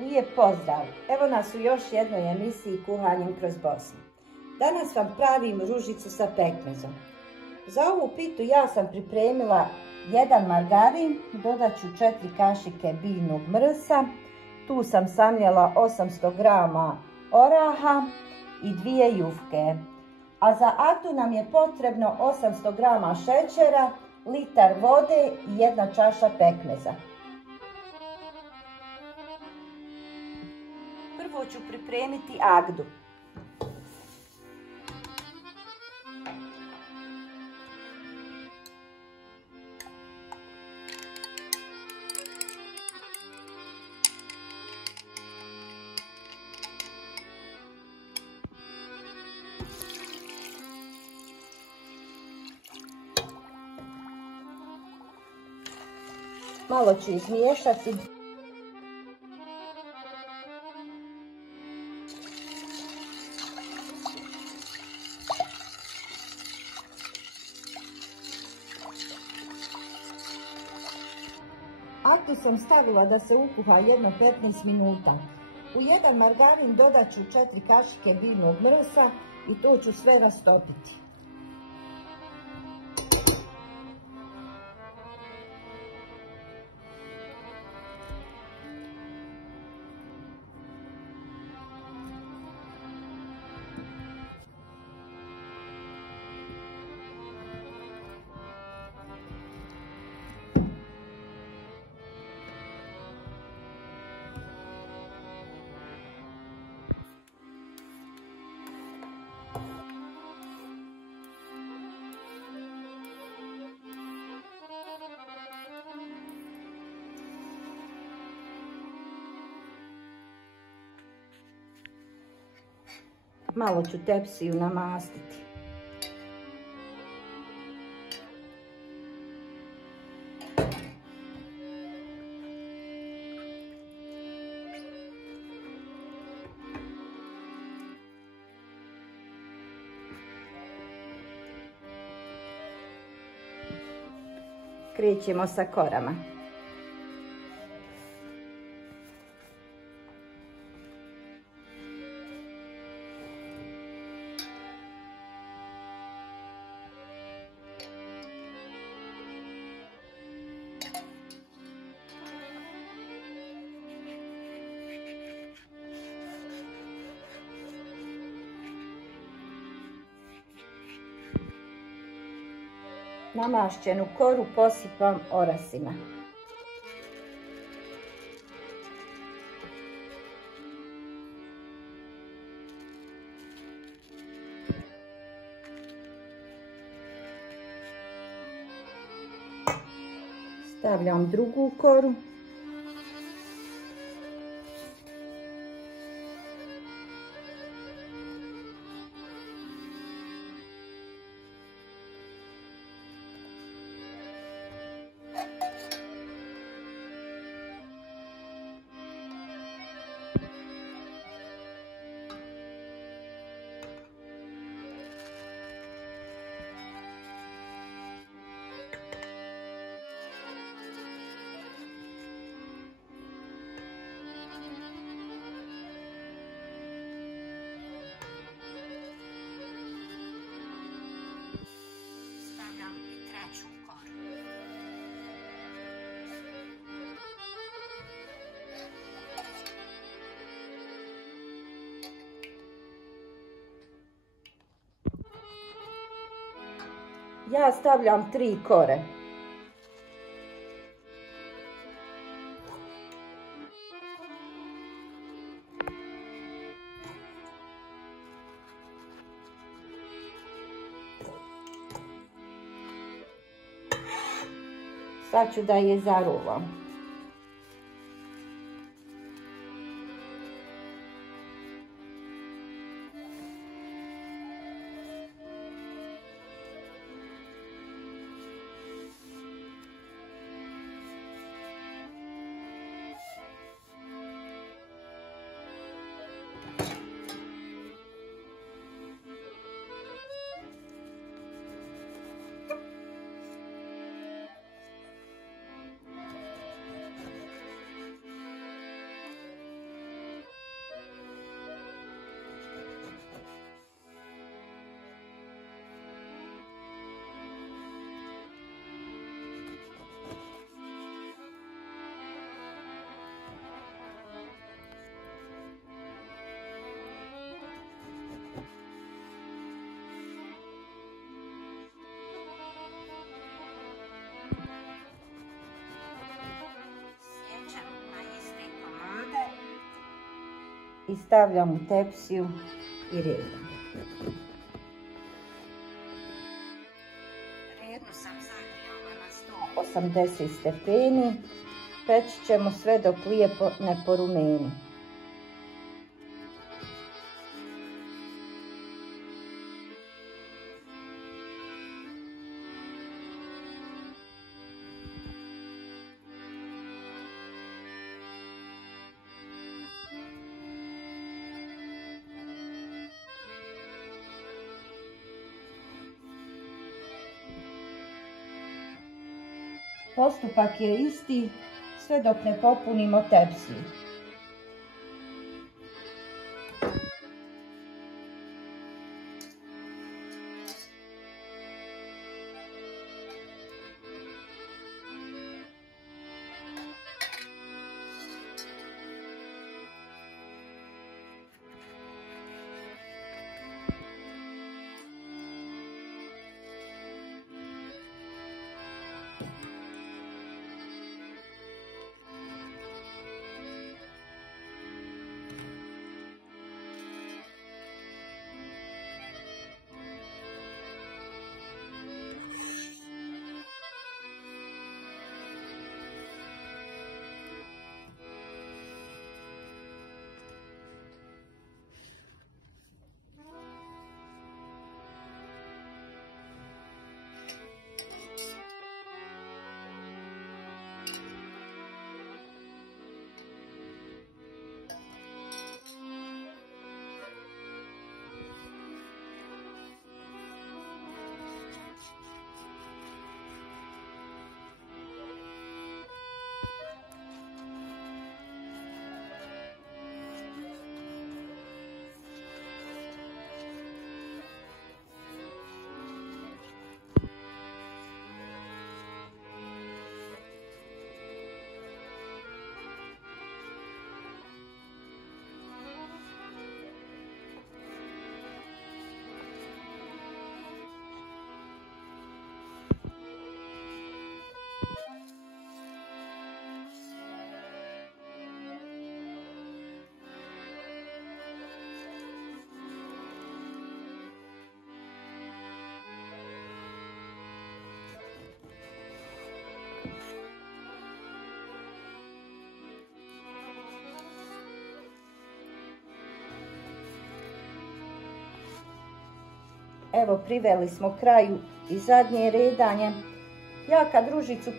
Lijep pozdrav! Evo nas u još jednoj emisiji Kuhanjem kroz Bosnu. Danas vam pravim ružicu sa pekmezom. Za ovu pitu ja sam pripremila 1 margarin, dodat ću 4 kašike biljnog mrsa, tu sam samljela 800 grama oraha i 2 jufke. A za aktu nam je potrebno 800 grama šećera, litar vode i 1 čaša pekmeza. Prvo ću pripremiti agdu. Malo ću izmiješati. Aktu sam stavila da se ukuha jedno 15 minuta. U 1 margarin dodat ću 4 kašike biljnog mrsa i to ću sve rastopiti. Malo ću tepsiju namastiti. Krećemo sa korama. Namašćenu koru posipam orasima. Stavljam drugu koru. Ja stavljam 3 kore. Sad ću da je zaruvam. i stavljam u tepsiju i redam. Redno sam zagrijala na 180 stepeni. Peći ćemo sve dok lijepo ne porumeni. Postupak je isti sve dok ne popunimo tepsiju. Evo, priveli smo kraju i zadnje redanje. Ja kad ružicu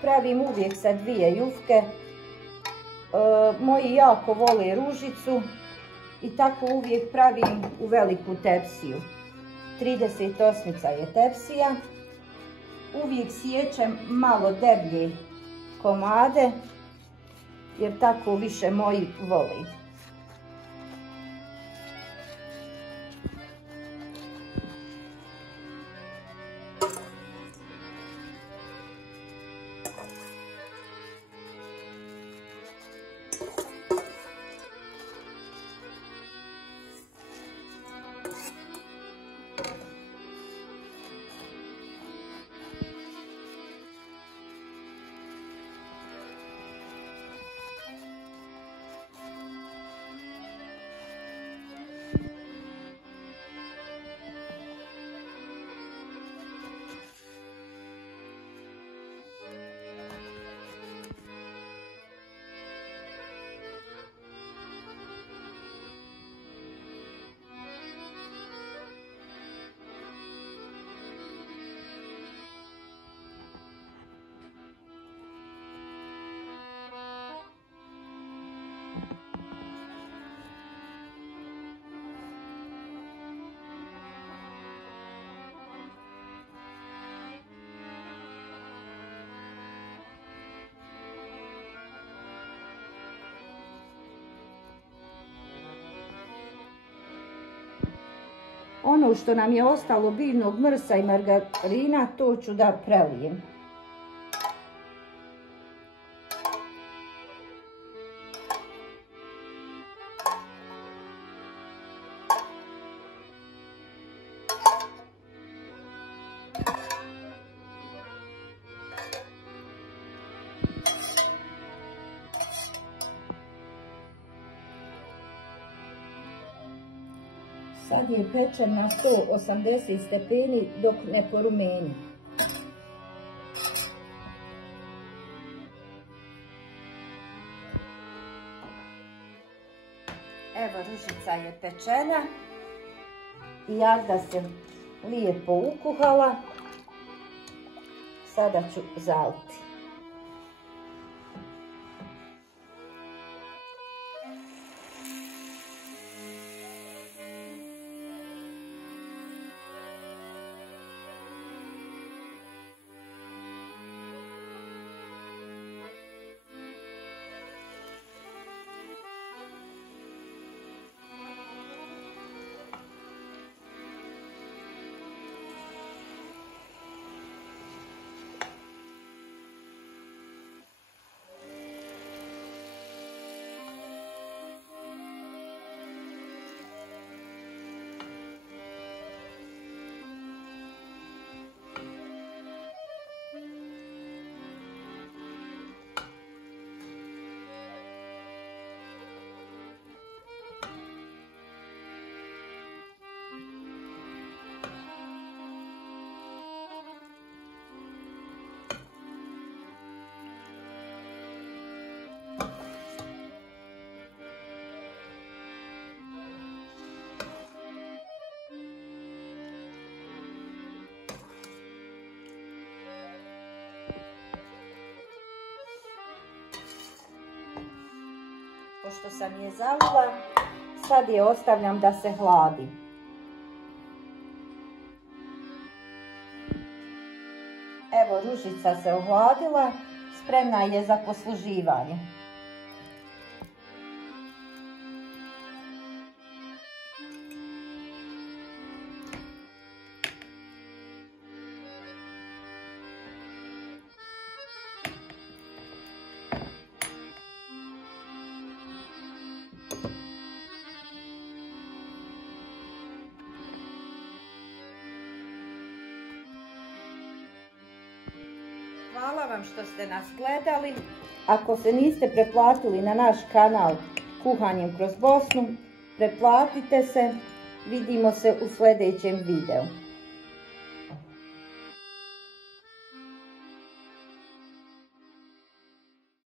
pravim uvijek sa 2 jufke. Moji jako vole ružicu i tako uvijek pravim u veliku tepsiju. 38 je tepsija. Uvijek siječem malo deblje komade jer tako više moji vole. Ono što nam je ostalo biljnog mrsa i margarina, to ću da prelijem. Sad je pečen na 180 stepeni dok ne porumeni. Evo, ružica je pečena i jarda se lijepo ukuhala. Sada ću zaliti. Pošto sam je zalila, sad je ostavljam da se hladi. Evo, ružica se ohladila, spremna je za posluživanje. Hvala vam što ste nas gledali. Ako se niste pretplatili na naš kanal Kuhanjem kroz Bosnu, pretplatite se. Vidimo se u sljedećem videu.